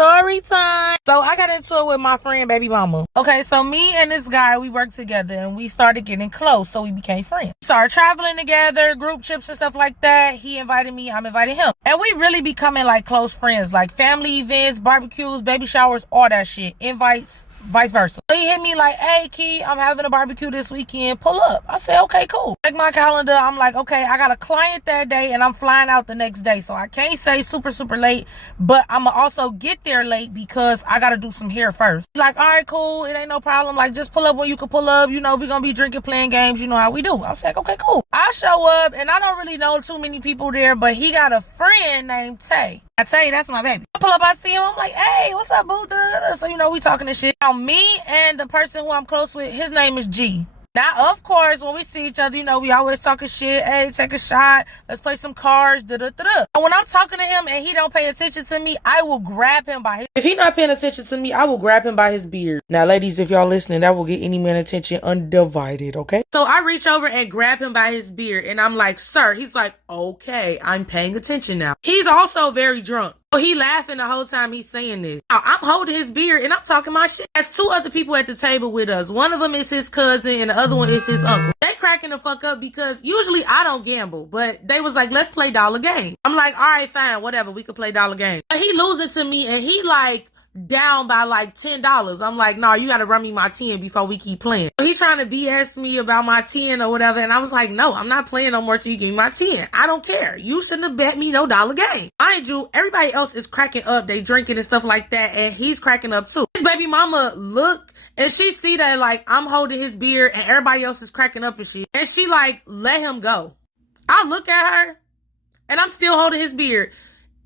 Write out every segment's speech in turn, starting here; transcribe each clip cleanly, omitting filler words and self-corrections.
Story time. So I got into it with my friend baby mama. Okay, so me and this guy, we worked together and we started getting close, so we became friends. We started traveling together, group trips and stuff like that. He invited me, I'm inviting him. And we really becoming like close friends, like family events, barbecues, baby showers, all that shit. Invites, vice versa. So he hit me like, hey Key, I'm having a barbecue this weekend, pull up. I said, okay, cool. Check my calendar. I'm like, okay, I got a client that day and I'm flying out the next day, so I can't say super late, but I'ma also get there late because I gotta do some hair first. He's like, all right, cool, it ain't no problem, like just pull up when you can pull up, you know, we gonna be drinking, playing games, you know how we do. I was like, okay, cool. I show up and I don't really know too many people there, but he got a friend named Tay. I tell you, that's my baby. I pull up, I see him, I'm like, hey, what's up, boo? So, you know, we talking this shit. Now, me and the person who I'm close with, his name is G. Now, of course, when we see each other, you know, we always talking shit. Hey, take a shot. Let's play some cards. And when I'm talking to him and he don't pay attention to me, I will grab him by his... If he not paying attention to me, I will grab him by his beard. Now, ladies, if y'all listening, that will get any man attention undivided, okay? So I reach over and grab him by his beard and I'm like, sir. He's like, okay, I'm paying attention now. He's also very drunk. So he laughing the whole time he's saying this. Now, I'm holding his beard and I'm talking my shit. There's two other people at the table with us. One of them is his cousin and the other one is his uncle. They cracking the fuck up because usually I don't gamble, but they was like, let's play dollar game. I'm like, all right, fine, whatever. We could play dollar game. But he losing to me and he like down by like $10. I'm like, no, you gotta run me my 10 before we keep playing. So he trying to BS me about my 10 or whatever, and I was like, no, I'm not playing no more till you give me my 10. I don't care. You shouldn't have bet me no dollar game. Mind you, everybody else is cracking up. They drinking and stuff like that, and he's cracking up too. His baby mama look, and she see that like I'm holding his beard and everybody else is cracking up and shit, and she like let him go. I look at her, and I'm still holding his beard.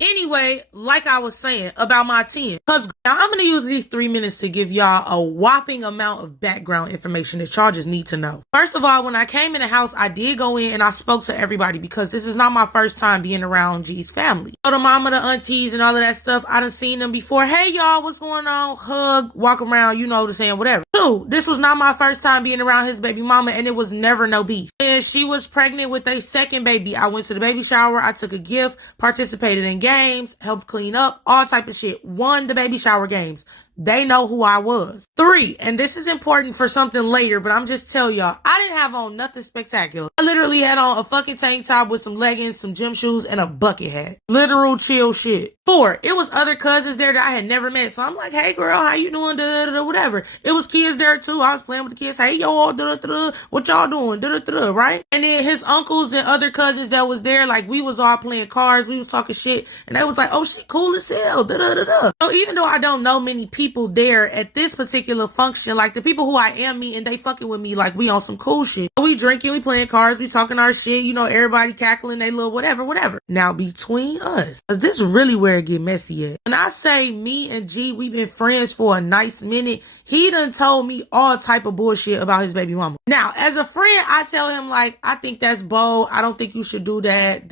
Anyway, like I was saying about my 10, because now I'm going to use these 3 minutes to give y'all a whopping amount of background information that y'all just need to know. First of all, when I came in the house, I did go in and I spoke to everybody because this is not my first time being around G's family. So the mama, the aunties, and all of that stuff, I done seen them before. Hey, y'all, what's going on? Hug, walk around, you know what I'm saying, whatever. Two, this was not my first time being around his baby mama, and it was never no beef. And she was pregnant with a second baby. I went to the baby shower. I took a gift, participated in games, helped clean up, all type of shit. Won the baby shower games. They know who I was. 3, and this is important for something later, but I'm just telling y'all, I didn't have on nothing spectacular. I literally had on a fucking tank top with some leggings, some gym shoes, and a bucket hat. Literal chill shit. 4, it was other cousins there that I had never met. So I'm like, hey girl, how you doing? Whatever. It was kids there too. I was playing with the kids. Hey y'all, what y'all doing? Right? And then his uncles and other cousins that was there, like we was all playing cards. We was talking shit. And they was like, oh, she cool as hell. So even though I don't know many people there at this particular function, like the people who I am meeting, they fucking with me like we on some cool shit. We drinking, we playing cards, we talking our shit, you know, everybody cackling, they little whatever. Now between us, cause this is really where it get messy at. When I say me and G, we been friends for a nice minute, he done told me all type of bullshit about his baby mama. Now, as a friend, I tell him like, I think that's bold. I don't think you should do that,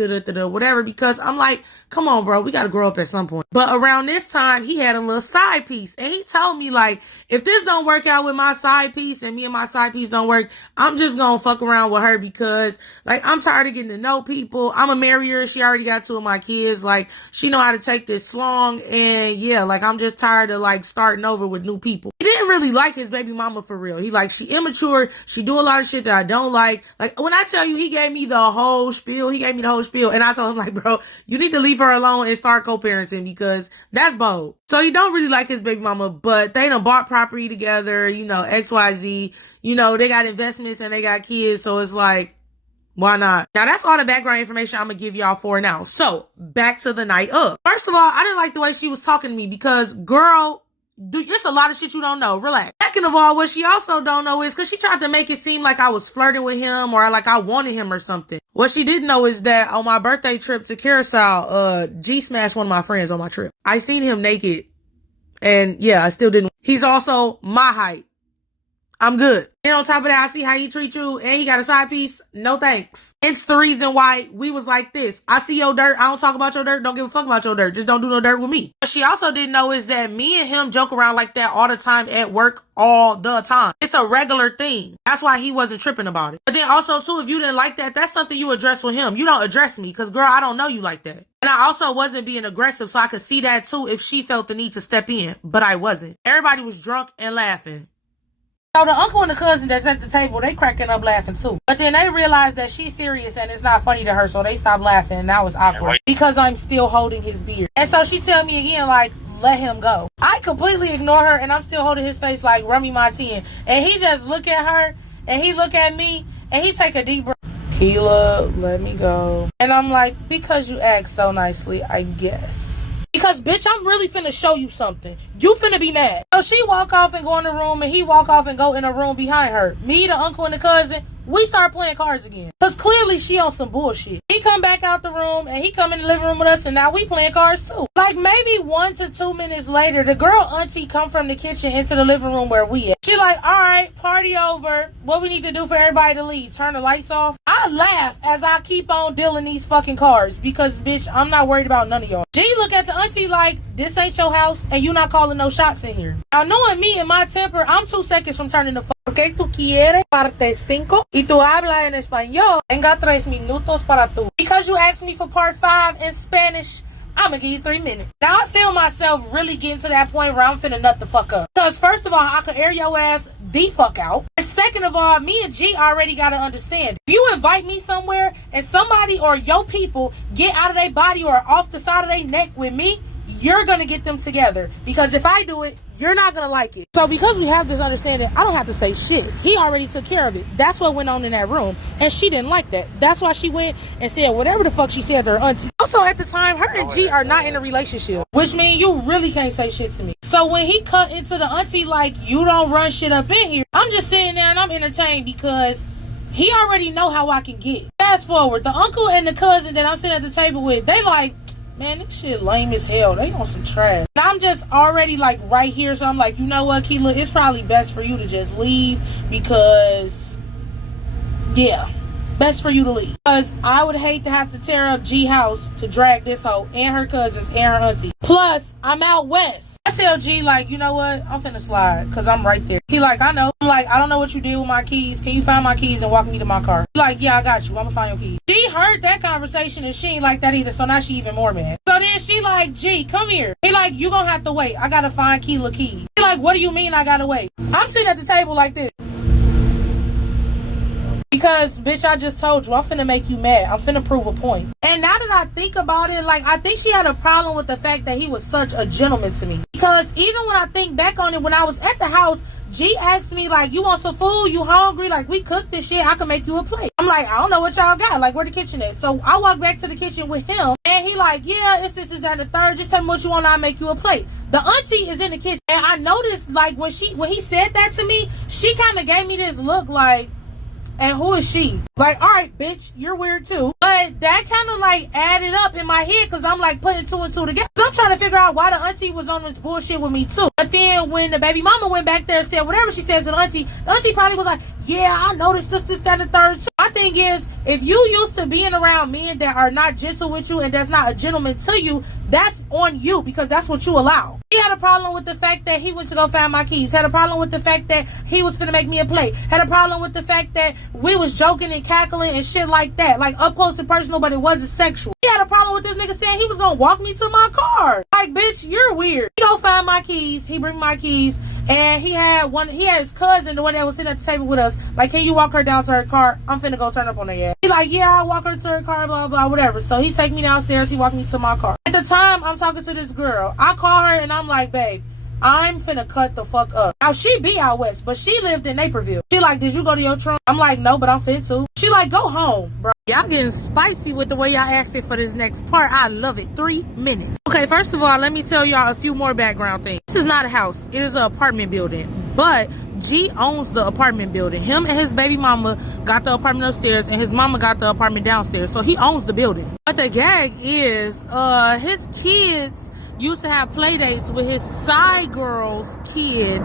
whatever, because I'm like, come on, bro, we gotta grow up at some point. But around this time, he had a little side piece, and he told me like, if this don't work out with my side piece and me and my side piece don't work, I'm just gonna fuck around with her because like I'm tired of getting to know people. I'm a marry her. She already got 2 of my kids. Like she know how to take this slong, and yeah, like I'm just tired of like starting over with new people. He didn't really like his baby mama for real. He like, she immature. She do a lot of shit that I don't like. Like when I tell you, he gave me the whole spiel. And I told him like, bro, you need to leave her alone and start co-parenting because that's bold. So he don't really like his baby mama, but they done bought property together, you know, XYZ, you know, they got investments and they got kids. So it's like, why not? Now that's all the background information I'm gonna give y'all for now. So back to the night up. First of all, I didn't like the way she was talking to me because girl, it's a lot of shit you don't know. Relax. Second of all, what she also don't know is because she tried to make it seem like I was flirting with him or like I wanted him or something. What she didn't know is that on my birthday trip to Curacao, G smashed one of my friends on my trip. I seen him naked, and yeah, I still didn't. He's also my height. I'm good. And on top of that, I see how he treat you and he got a side piece. No thanks. It's the reason why we was like this. I see your dirt. I don't talk about your dirt. Don't give a fuck about your dirt. Just don't do no dirt with me. What she also didn't know is that me and him joke around like that all the time at work all the time. It's a regular thing. That's why he wasn't tripping about it. But then also too, if you didn't like that, that's something you address with him. You don't address me because girl, I don't know you like that. And I also wasn't being aggressive, so I could see that too if she felt the need to step in. But I wasn't. Everybody was drunk and laughing. So the uncle and the cousin that's at the table, they cracking up laughing too. But then they realized that she's serious and it's not funny to her, so they stopped laughing and now it's awkward because I'm still holding his beard. And so she tell me again, like, let him go. I completely ignore her and I'm still holding his face like Remy Martin. And he just look at her and he look at me and he take a deep breath. Keela, let me go. And I'm like, because you act so nicely, I guess. Because, bitch, I'm really finna show you something. You finna be mad. So she walk off and go in the room, and he walk off and go in a room behind her. Me, the uncle, and the cousin, we start playing cards again. Because clearly she on some bullshit. He come back out the room, and he come in the living room with us, and now we playing cards too. Like, maybe 1 to 2 minutes later, the girl auntie come from the kitchen into the living room where we at. She like, all right, party over. What we need to do for everybody to leave? Turn the lights off? I laugh as I keep on dealing these fucking cards because, bitch, I'm not worried about none of y'all. G look at the auntie like, this ain't your house and you not calling no shots in here. Now, knowing me and my temper, I'm 2 seconds from turning the fuck. Porque tú quieres parte 5 y tú hablas en español. Tenga 3 minutos para tú. Because you asked me for part 5 in Spanish, I'm gonna give you 3 minutes. Now, I feel myself really getting to that point where I'm finna nut the fuck up. Because first of all, I can air your ass the fuck out. And second of all, me and G already gotta understand. If you invite me somewhere and somebody or your people get out of their body or off the side of their neck with me, you're gonna get them together. Because if I do it, you're not gonna like it. So because we have this understanding, I don't have to say shit. He already took care of it. That's what went on in that room. And she didn't like that. That's why she went and said whatever the fuck she said to her auntie. Also at the time, her and G are not in a relationship. Which means you really can't say shit to me. So when he cut into the auntie like, you don't run shit up in here, I'm just sitting there and I'm entertained because he already know how I can get. Fast forward, the uncle and the cousin that I'm sitting at the table with, they like, man, this shit lame as hell. They on some trash. And I'm just already like right here. So I'm like, you know what, Keela? It's probably best for you to just leave because, yeah, best for you to leave. Because I would hate to have to tear up G house to drag this hoe and her cousins and her auntie. Plus, I'm out west. I tell G like, you know what? I'm finna slide because I'm right there. He like, I know. I'm like, I don't know what you did with my keys. Can you find my keys and walk me to my car? He like, yeah, I got you. I'm gonna find your keys. She heard that conversation and she ain't like that either. So now she even more mad. So then she like, G, come here. He like, you gonna have to wait. I gotta find Keela keys. He like, what do you mean I gotta wait? I'm sitting at the table like this. Because, bitch, I just told you, I'm finna make you mad. I'm finna prove a point. And now that I think about it, like, I think she had a problem with the fact that he was such a gentleman to me. Because even when I think back on it, when I was at the house, G asked me, like, you want some food? You hungry? Like, we cooked this shit. I can make you a plate. I'm like, I don't know what y'all got. Like, where the kitchen at? So I walked back to the kitchen with him. And he like, yeah, it's this, is that, and the third. Just tell me what you want, I'll make you a plate. The auntie is in the kitchen. And I noticed, like, when he said that to me, she kind of gave me this look like, and who is she? Like, all right, bitch, you're weird too. But that kind of like added up in my head because I'm like putting 2 and 2 together. So I'm trying to figure out why the auntie was on this bullshit with me too. But then when the baby mama went back there and said whatever she said to the auntie probably was like, yeah, I noticed this, that, and the third too. My thing is, if you used to being around men that are not gentle with you and that's not a gentleman to you, that's on you because that's what you allow. He had a problem with the fact that he went to go find my keys. Had a problem with the fact that he was finna make me a plate. Had a problem with the fact that we was joking and cackling and shit like that. Like up close and personal, but it wasn't sexual. He had a problem with this nigga saying he was gonna walk me to my car. Like, bitch, you're weird. He go find my keys. He bring my keys. And he had his cousin, the one that was sitting at the table with us. Like, can you walk her down to her car? I'm finna go turn up on her ass. He like, yeah, I'll walk her to her car, blah, blah, whatever. So he take me downstairs. He walk me to my car. At the time, I'm talking to this girl. I call her and I'm like, babe, I'm finna cut the fuck up. Now, she be out west, but she lived in Naperville. She like, did you go to your trunk? I'm like, no, but I'm fit to. She like, go home, bro. Y'all getting spicy with the way y'all asked it for this next part. I love it. 3 minutes. Okay, first of all, let me tell y'all a few more background things. This is not a house. It is an apartment building. But G owns the apartment building. Him and his baby mama got the apartment upstairs and his mama got the apartment downstairs. So he owns the building. But the gag is his kids used to have play dates with his side girl's kid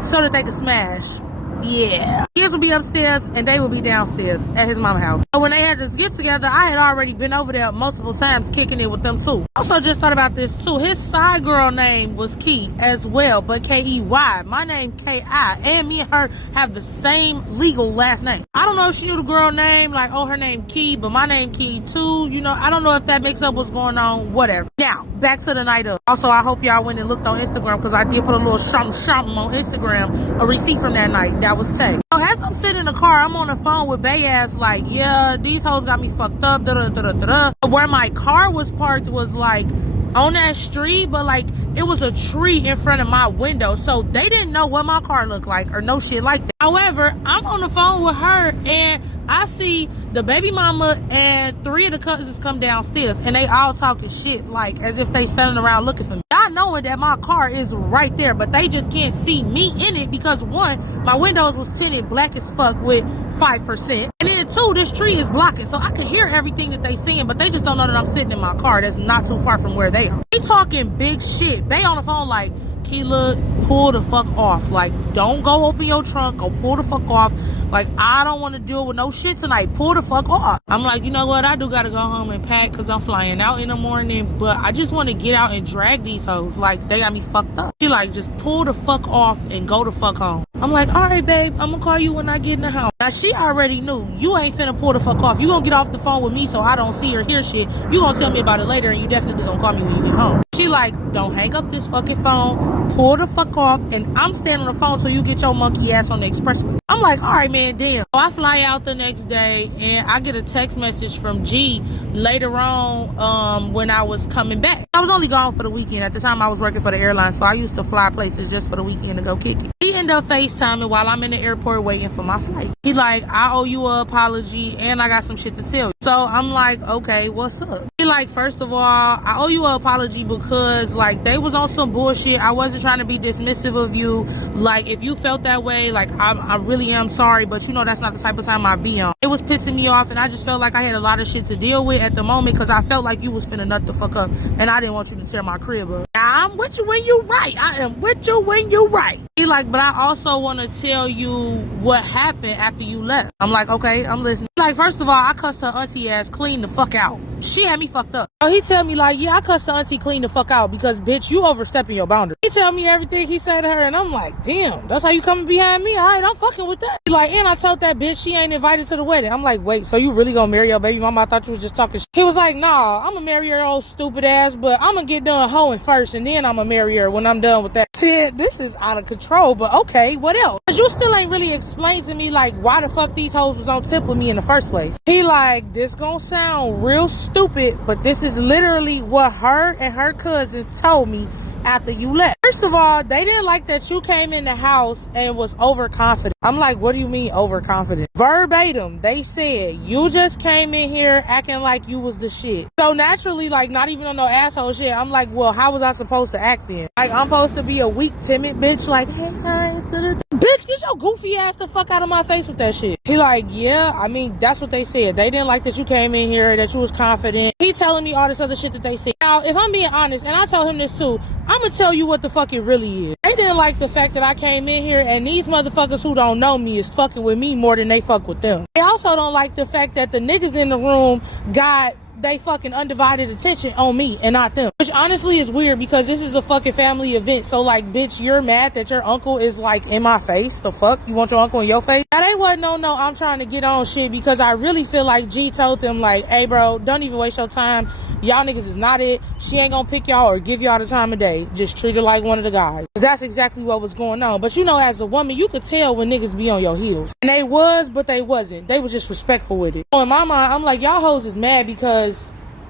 so that they could smash. Yeah. Kids would be upstairs and they would be downstairs at his mama's house. So when they had this get together, I had already been over there multiple times kicking it with them too. Also just thought about this too. His side girl name was Key as well, but K-E-Y. My name K-I. And me and her have the same legal last name. I don't know if she knew the girl name, like, oh, her name Key, but my name Key too. You know, I don't know if that makes up what's going on, whatever. Now, back to the night of. Also, I hope y'all went and looked on Instagram because I did put a little something on Instagram, a receipt from that night. That was tagged. So as I'm sitting in the car, I'm on the phone with Bay ass like, yeah, these hoes got me fucked up, da-da-da-da-da. Where my car was parked was like on that street, but like it was a tree in front of my window, so they didn't know what my car looked like or no shit like that. However, I'm on the phone with her and I see the baby mama and 3 of the cousins come downstairs and they all talking shit like as if they standing around looking for me. Not knowing that my car is right there, but they just can't see me in it because 1, my windows was tinted black as fuck with 5%, and then 2, this tree is blocking, so I could hear everything that they saying, but they just don't know that I'm sitting in my car that's not too far from where they are. They talking big shit. They on the phone like, Keela, pull the fuck off. Like, don't go open your trunk. Go pull the fuck off. Like, I don't want to deal with no shit tonight. Pull the fuck off. I'm like, you know what? I do got to go home and pack because I'm flying out in the morning. But I just want to get out and drag these hoes. Like, they got me fucked up. She like, just pull the fuck off and go the fuck home. I'm like, all right, babe. I'm going to call you when I get in the house. Now, she already knew. You ain't finna pull the fuck off. You going to get off the phone with me so I don't see or hear shit. You going to tell me about it later and you definitely going to call me when you get home. She like, don't hang up this fucking phone. Pull the fuck off. And I'm staying on the phone till you get your monkey ass on the expressway. I'm like, all right, man, damn. So I fly out the next day and I get a text message from G later on when I was coming back. I was only gone for the weekend. At the time, I was working for the airline, so I used to fly places just for the weekend to go kick it. He ended up FaceTiming while I'm in the airport waiting for my flight. He like, I owe you an apology and I got some shit to tell you. So I'm like, okay, what's up? He like, first of all, I owe you an apology because like they was on some bullshit. I wasn't trying to be dismissive of you. Like, if you felt that way, like I really am sorry, but you know that's not the type of time I be on. It was pissing me off and I just felt like I had a lot of shit to deal with at the moment because I felt like you was finna nut the fuck up and I didn't want you to tear my crib up. Now, I'm with you when you right. I am with you when you right. He like, but I also want to tell you what happened after you left. I'm like, okay, I'm listening. He like, first of all, I cussed her auntie ass clean the fuck out. She had me fucked up. So he tell me like, yeah, I cussed her auntie clean the fuck out because bitch, you overstepping your boundary. He tell me everything he said to her and I'm like, damn, that's how you coming behind me? All right, I'm fucking with that. He like, and I told that bitch she ain't invited to the wedding. I'm like, wait, so you really gonna marry your baby mama? I thought you was just talking shit. He was like, nah, I'm gonna marry your old stupid ass, but I'm gonna get done hoeing first and then I'm gonna marry her when I'm done with that shit. This is out of control, but okay, what else? Cause you still ain't really explained to me like why the fuck these hoes was on tip with me in the first place. He like, this gonna sound real stupid, but this is literally what her and her cousins told me after you left. First of all, they didn't like that you came in the house and was overconfident. I'm like, what do you mean overconfident? Verbatim, they said, you just came in here acting like you was the shit. So naturally, like, not even on no asshole shit, I'm like, well, how was I supposed to act then? Like, I'm supposed to be a weak, timid bitch, like, hey guys, bitch, get your goofy ass the fuck out of my face with that shit. He like, yeah, I mean, that's what they said. They didn't like that you came in here, that you was confident. He telling me all this other shit that they said. Now, if I'm being honest, and I told him this too, I'm gonna tell you what the fuck it really is. They didn't like the fact that I came in here and these motherfuckers who don't know me is fucking with me more than they fuck with them. They also don't like the fact that the niggas in the room got they fucking undivided attention on me and not them. Which honestly is weird because this is a fucking family event. So like, bitch, you're mad that your uncle is like in my face? The fuck? You want your uncle in your face? Now they wasn't no I'm trying to get on shit because I really feel like G told them like, hey bro, don't even waste your time. Y'all niggas is not it. She ain't gonna pick y'all or give y'all the time of day. Just treat her like one of the guys. That's exactly what was going on. But you know, as a woman, you could tell when niggas be on your heels. And they was, but they wasn't. They was just respectful with it. So in my mind, I'm like, y'all hoes is mad because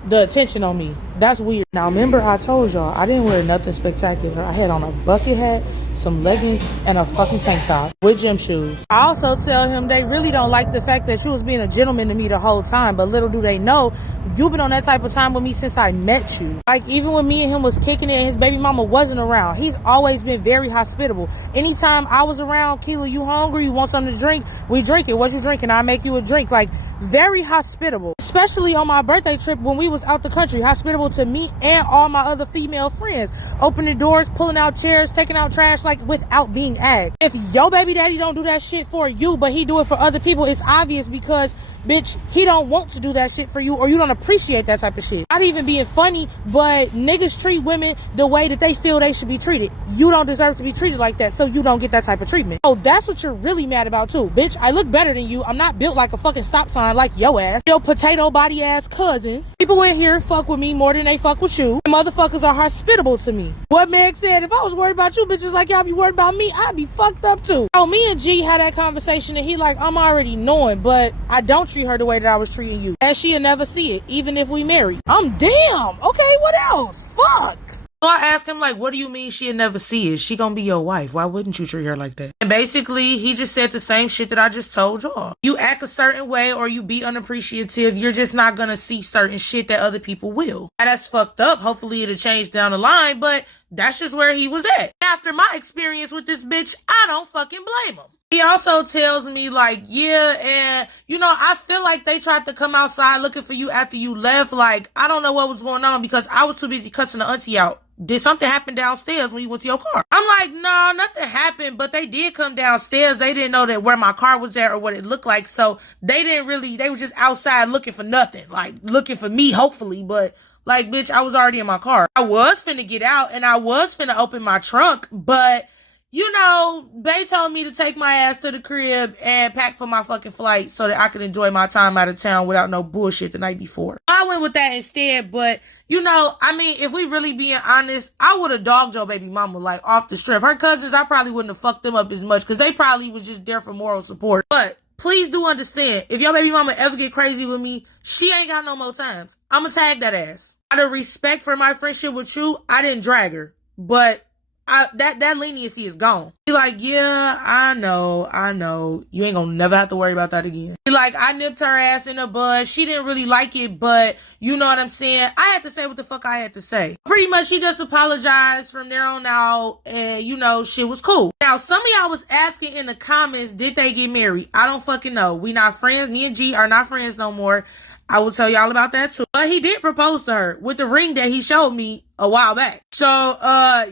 the attention on me. That's weird. Now remember I told y'all I didn't wear nothing spectacular. I had on a bucket hat, some leggings, and a fucking tank top with gym shoes. I also tell him they really don't like the fact that you was being a gentleman to me the whole time, but little do they know you've been on that type of time with me since I met you. Like, even when me and him was kicking it and his baby mama wasn't around, he's always been very hospitable. Anytime I was around, Keela, you hungry? You want something to drink? We drink it. What you drinking? I make you a drink. Like, very hospitable. especially on my birthday trip when we was out the country. Hospitable to me and all my other female friends. Opening doors, pulling out chairs, taking out trash, like without being asked. If your baby daddy don't do that shit for you, but he do it for other people, it's obvious because, bitch, he don't want to do that shit for you, or you don't appreciate that type of shit. Not even being funny, but niggas treat women the way that they feel they should be treated. You don't deserve to be treated like that, so you don't get that type of treatment. Oh, that's what you're really mad about too. Bitch, I look better than you. I'm not built like a fucking stop sign like yo ass. Yo potato body ass cousins. People in here fuck with me more than they fuck with you. Motherfuckers are hospitable to me. What Meg said, if I was worried about you bitches like y'all be worried about me, I'd be fucked up too. Oh, me and G had that conversation and he like, I'm already knowing, but I don't treat her the way that I was treating you. And she'll never see it, even if we marry. I'm damn. Okay, what else? Fuck. So I asked him, like, what do you mean she'll never see it? She gonna be your wife. Why wouldn't you treat her like that? And basically, he just said the same shit that I just told y'all. You act a certain way or you be unappreciative, you're just not gonna see certain shit that other people will. And that's fucked up. Hopefully it'll change down the line, but that's just where he was at. After my experience with this bitch, I don't fucking blame him. He also tells me like, yeah, and you know, I feel like they tried to come outside looking for you after you left. Like, I don't know what was going on because I was too busy cussing the auntie out. Did something happen downstairs when you went to your car? I'm like, no, nothing happened, but they did come downstairs. They didn't know that where my car was at or what it looked like. So they were just outside looking for nothing, like looking for me, hopefully. But like, bitch, I was already in my car. I was finna get out and I was finna open my trunk, but you know, Bay told me to take my ass to the crib and pack for my fucking flight so that I could enjoy my time out of town without no bullshit the night before. I went with that instead, but, you know, I mean, if we really being honest, I would have dogged your baby mama, like, off the strip. Her cousins, I probably wouldn't have fucked them up as much because they probably was just there for moral support. But please do understand, if your baby mama ever get crazy with me, she ain't got no more times. I'ma tag that ass. Out of respect for my friendship with you, I didn't drag her, but that leniency is gone. Be like, yeah, I know. You ain't gonna never have to worry about that again. Be like, I nipped her ass in the bud. She didn't really like it, but you know what I'm saying? I had to say what the fuck I had to say. Pretty much, she just apologized from there on out, and you know, shit was cool. Now, some of y'all was asking in the comments, did they get married? I don't fucking know. We not friends. Me and G are not friends no more. I will tell y'all about that too. But he did propose to her with the ring that he showed me a while back. So,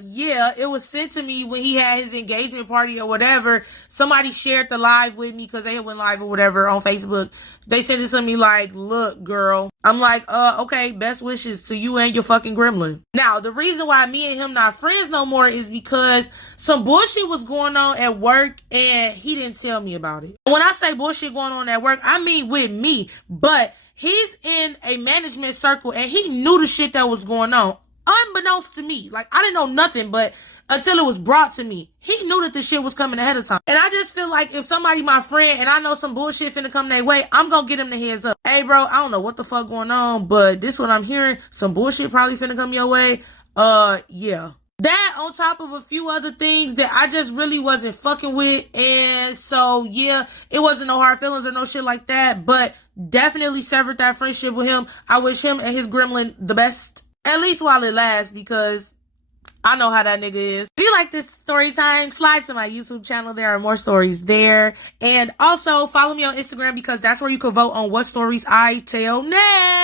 yeah, it was sent to me when he had his engagement party or whatever. Somebody shared the live with me because they went live or whatever on Facebook. They sent it to me like, look, girl. I'm like, okay, best wishes to you and your fucking gremlin. Now, the reason why me and him not friends no more is because some bullshit was going on at work and he didn't tell me about it. When I say bullshit going on at work, I mean with me, but he's in a management circle and he knew the shit that was going on. Unbeknownst to me. Like, I didn't know nothing, but until it was brought to me, he knew that the shit was coming ahead of time. And I just feel like if somebody my friend and I know some bullshit finna come their way, I'm gonna get him the heads up. Hey, bro, I don't know what the fuck going on, but this what I'm hearing. Some bullshit probably finna come your way. Yeah. That on top of a few other things that I just really wasn't fucking with. And so, yeah, it wasn't no hard feelings or no shit like that, but definitely severed that friendship with him. I wish him and his gremlin the best. At least while it lasts, because I know how that nigga is. If you like this story time, slide to my YouTube channel. There are more stories there. And also follow me on Instagram because that's where you can vote on what stories I tell next.